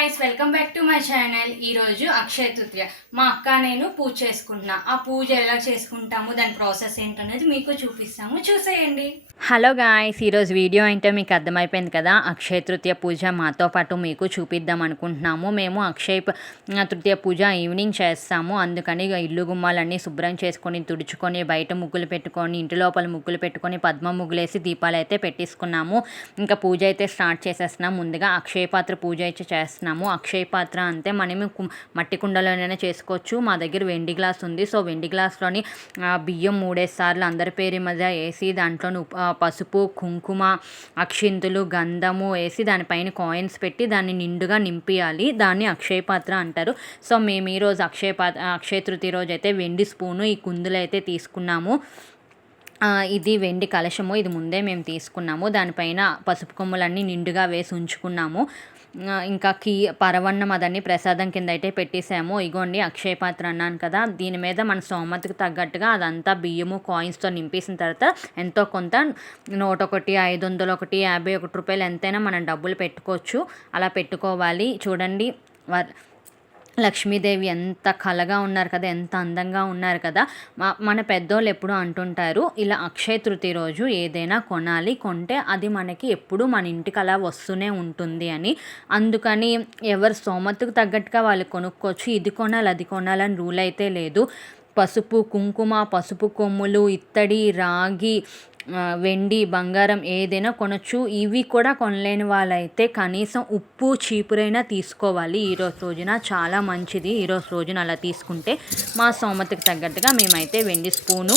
Guys welcome back to my channel ఈరోజు అక్షయ తృతీయ. మా అక్క నేను పూజ చేసుకుంటున్నా. ఆ పూజ ఎలా చేసుకుంటాము? దాని ప్రాసెస్ ఏంటనేది మీకు చూపిస్తాము. చూసేయండి. హలో గాయ్స్ ఈరోజు వీడియో అంటే మీకు అర్థమైపోయింది కదా? అక్షయ తృతీయ పూజ మాతో పాటు మీకు చూపిద్దాం అనుకుంటున్నాము. మేము అక్షయ తృతీయ పూజ ఈవినింగ్ చేస్తాము. అందుకని ఇల్లు గుమ్మాలన్నీ శుభ్రం చేసుకొని తుడుచుకొని బయట ముగ్గులు పెట్టుకొని ఇంటి లోపల ముగ్గులు పెట్టుకొని పద్మ ముగ్గులేసి దీపాలు అయితే పెట్టేసుకున్నాము. ఇంకా పూజ అయితే స్టార్ట్ చేసేస్తున్నాం. ముందుగా అక్షయ పాత్ర పూజ అయితే చేస్తున్నాము అక్షయ పాత్ర అంతే మనము మట్టి కుండలోనైనా చేసుకోవచ్చు. మా దగ్గర వెండి గ్లాస్ ఉంది. సో వెండి గ్లాస్లోని బియ్యం మూడేసి సార్లు అందరి పేరు మీద వేసి దాంట్లో ఉప్- పసుపు కుంకుమ అక్షింతులు గంధము వేసి దానిపైన కాయిన్స్ పెట్టి దాన్ని నిండుగా నింపియాలి. దాన్ని అక్షయ పాత్ర అంటారు. సో మేము ఈరోజు అక్షయ పాత్ర అక్షయ తృతీయ రోజు అయితే వెండి స్పూను ఈ కుందులు అయితే తీసుకున్నాము. ఇది వెండి కలశము. ఇది ముందే మేము తీసుకున్నాము. దానిపైన పసుపు కొమ్ములన్నీ నిండుగా వేసి ఉంచుకున్నాము. ఇంకా కీ పరవన్నం అదన్నీ ప్రసాదం కింద అయితే పెట్టేసాము ఇగోండి అక్షయ పాత్ర అన్నాను కదా. దీని మీద మన స్తోమతకు తగ్గట్టుగా అదంతా బియ్యము కాయిన్స్తో నింపేసిన తర్వాత ఎంతో కొంత నూట ఒకటి ఐదు వందలు ఒకటి యాభై ఒకటి రూపాయలు ఎంతైనా మనం డబ్బులు పెట్టుకోవచ్చు. అలా పెట్టుకోవాలి. చూడండి వ- లక్ష్మీదేవి ఎంత కలగా ఉన్నారు కదా ఎంత అందంగా ఉన్నారు కదా మా- మన పెద్దోళ్ళు ఎప్పుడు అంటుంటారు ఇలా అక్షయ తృతీయ రోజు ఏదైనా కొనాలి కొంటే అది మనకి ఎప్పుడు మన ఇంటికి అలా వస్తూనే ఉంటుంది అని. అందుకని ఎవరు స్తోమతకు తగ్గట్టుగా వాళ్ళు కొనుక్కోవచ్చు ఇది కొనాలి అది కొనాలని రూల్ అయితే లేదు. పసుపు కుంకుమ పసుపు కొమ్ములు ఇత్తడి రాగి వెండి బంగారం ఏదైనా కొనొచ్చు. ఇవి కూడా కొనలేని వాళ్ళైతే కనీసం ఉప్పు చీపురైనా తీసుకోవాలి. ఈరోజు రోజున చాలా మంచిది. ఈరోజు రోజున అలా తీసుకుంటే మా స్తోమతకు తగ్గట్టుగా మేమైతే వెండి spoon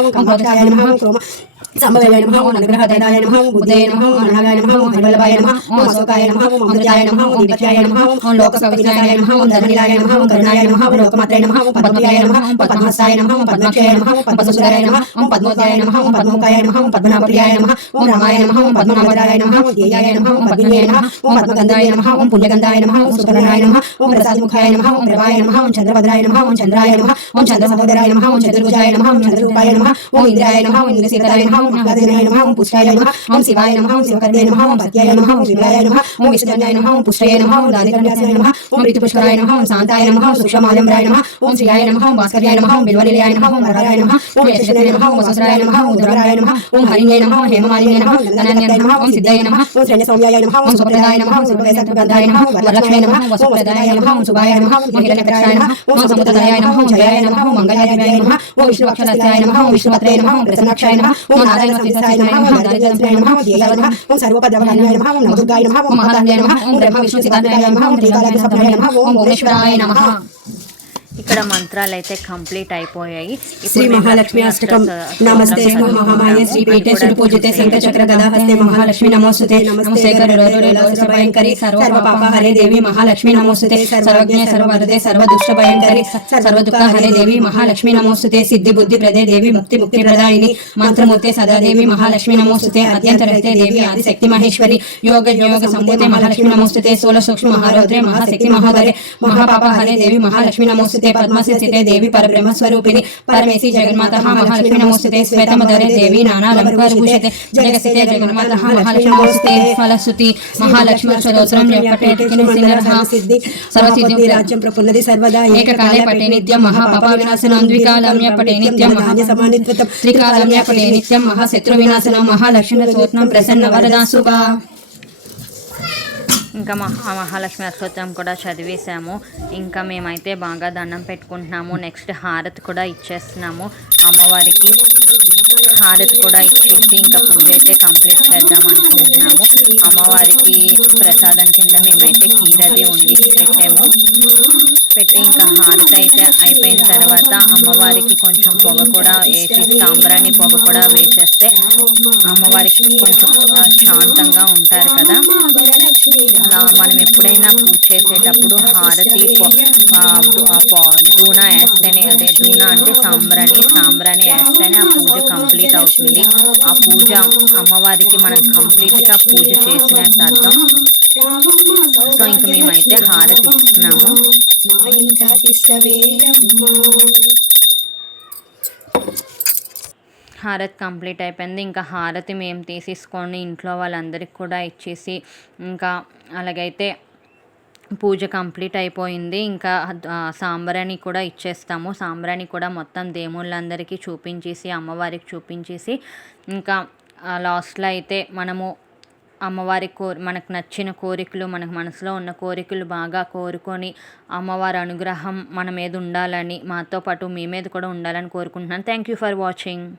mahabang kang bakla, di mahabang trauma, ఓం క్రోమ సంభవాయ ఓం అనుగ్రహదాయ నమః ఓం బుద్ధయ నమః ఓం అనగాయ నమః ఓం హరివల్లభాయ నమః ఓం అశోకాయ నమః ఓం అమృతాయ నమః ఓం దీపత్యాయ నమః ఓం లోకకవితాయ నమః ఓం ధర్మనిలాయ నమః ఓం కరుణాయ నమః ఓం లోకమాత్రాయ నమః ఓం పద్మప్రియాయ ఓం పద్మహస్తాయ ఓం ఓం పద్మసుందరాయ ఓం ఓం పద్మముఖాయ ఓం పద్మనాభప్రియాయ ఓం రామాయ ఓం పద్మనాభదాయ ఓం ధ్యేయాయ ఓం పద్మిన్యాయ ఓం పద్మగంధాయ ఓం పుణ్యగంధాయ ఓం సుకరణాయ ఓం ప్రసాదముఖాయ ఓం ప్రభాయ ఓం చంద్రభద్రాయ ఓం చంద్రాయ ఓం చంద్రసహోదరాయ ఓం చతుర్భుజాయ ఓం చంద్రరూపాయ ఓం ఇంద్రాయ నమ ఓం ఇంద్రశీలతాయ నమ ఓం నాగాదేవాయ నమః ఓం పుష్టాయ నమః ఓం శివాయ నమః ఓం శివకర్ణాయ నమః ఓం పత్యాయ నమః ఓం శివాయ నమః ఓం విష్ణుజన్యాయ నమః ఓం పుష్టాయ నమః ఓం రాధికన్యాసాయ నమః ఓం ఋతుపుష్కరాయ నమః ఓం శాంతాయ నమః ఓం సుక్షమాలంబరాయ నమః ఓం శ్రీయాయ నమః ఓం భాస్కర్యాయ నమః ఓం బిల్వలిలయాయ నమః ఓం వరదాయ నమః ఓం యశస్వరాయ నమః ఓం వసుసరాయ నమః ఓం దురాయ నమః ఓం హరిణ్యాయ నమః ఓం హేమమాలిన్యాయ నమః ఓం ధనన్యాయ నమః ఓం సిద్ధాయ నమః ఓం శ్రేణ సౌమ్యాయ నమః ఓం సుప్రదాయ నమః ఓం సుప్రవేశత్వగంధాయ నమః ఓం వరలక్ష్మీ నమః ఓం వసుప్రదాయ నమః ఓం శుభాయ నమః ఓం హిరణ్యకటాయ నమః ఓం సముద్రదాయ నమః ఓం జయాయ నమః ఓం మంగళాయ నమః ఓం విష్ణువక్షస్థాయ నమః ఓం విష్ణుపత్రాయ నమః ఓం ప్రసన్నక్షాయ నమః ఓం నారాయణ సంస్థాయ నమః ఓం నారాయణ నమః ఓం ధ్యేయాయ నమః ఓం సర్వపద్రవహన్యాయ నమః ఓం నవదుర్గాయ నమః ఓం మహాకాన్యాయ నమః ఓం బ్రహ్మ విష్ణు సిద్ధాంతాయ నమః ఓం త్రికాలాయ సప్రాయ నమః ఓం భువనేశ్వరాయ నమః ఇక్కడ మంత్రాలు అయితే కంప్లీట్ అయిపోయాయి. శ్రీ మహాలక్ష్మి లక్ష్మీ అష్టకం నమస్తే. మహామాయ శ్రీ పీఠే కూడా పూజితే శంఖ చక్ర గదాహస్తే మహాలక్ష్మి నమోస్తుతే. నమస్తే భయంకరి సర్వ పాప హరే దేవి మహాలక్ష్మి నమోస్తుతే. సర్వజ్ఞ సర్వవరదే సర్వ దుష్ట భయంకరి సర్వ దుఃఖ హరే దేవి మహాలక్ష్మి నమోస్తుతే. సిద్ధి బుద్ధి ప్రదే దేవి ముక్తి ముక్తి ప్రదాయిని మంత్రమూర్తే సదాదేవి మహాలక్ష్మి నమోస్తుతే. అత్యంత రహితే దేవి ఆది శక్తి మహేశ్వరి యోగ యోగ సంభూతే మహాలక్ష్మి నమోస్తుతే. స్థూల సూక్ష్మ మహారౌద్రే మహాశక్తి మహోదరే మహాపాప హరే దేవి మహాలక్ష్మి నమోస్తుతే. नमस्ते पद्मस्थिते देवी परब्रह्म स्वरूपिणि परमेशि महालक्ष्मी नमोस्तुते। श्वेतमदरे देवी नानालम्बरभूषिते जगस्थिते जगन्मातः महालक्ष्मी नमोस्तुते फलश्रुति महालक्ष्मी स्तोत्रं पठेत् किल सिंहः सर्वसिद्धिं राज्यं प्रपुन्नति सर्वदा। एककाले पठे नित्यं महापापविनाशनं। द्विकालं य पठे नित्यं ఇంకా మహా మహాలక్ష్మి అష్టోత్తరం కూడా చదివేశాము. ఇంకా మేమైతే బాగా దండం పెట్టుకుంటున్నాము. నెక్స్ట్ హారతి కూడా ఇచ్చేస్తున్నాము అమ్మవారికి. హారతి కూడా ఇచ్చేసి ఇంకా పూజ అయితే కంప్లీట్ చేద్దాం అనుకుంటున్నాము. అమ్మవారికి ప్రసాదం కింద మేమైతే కీరది వండి పెట్టాము. పెట్టి ఇంకా హారతి అయితే అయిపోయిన తర్వాత అమ్మవారికి కొంచెం పొగ కూడా వేసి సాంబ్రాణి పొగ కూడా వేసేస్తే అమ్మవారికి కొంచెం శాంతంగా ఉంటారు కదా. మనం ఎప్పుడైనా పూజ చేసేటప్పుడు హారతి దూన వేస్తేనే అదే దూన అంటే సాంబ్రాణి సాంబ్రాణి వేస్తేనే ఆ పూజ కంప్లీట్ అవుతుంది. ఆ పూజ అమ్మవారికి మనం కంప్లీట్గా పూజ చేసినట్టు అర్థం. సో ఇంక మేమైతే హారతి ఇస్తున్నాము. హారతి కంప్లీట్ అయిపోయింది. ఇంకా హారతి మేము తీసేసుకొని ఇంట్లో వాళ్ళందరికీ కూడా ఇచ్చేసి ఇంకా అలాగైతే పూజ కంప్లీట్ అయిపోయింది. ఇంకా సాంబ్రాణి కూడా ఇచ్చేస్తాము. సాంబ్రాణి కూడా మొత్తం దేవుళ్ళందరికీ చూపించేసి అమ్మవారికి చూపించేసి ఇంకా లాస్ట్లో అయితే మనము అమ్మవారి కోరి మనకు నచ్చిన కోరికలు మనకు మనసులో ఉన్న కోరికలు బాగా కోరుకొని అమ్మవారి అనుగ్రహం మన మీద ఉండాలని మాతో పాటు మీ మీద కూడా ఉండాలని కోరుకుంటున్నాను. Thank you for watching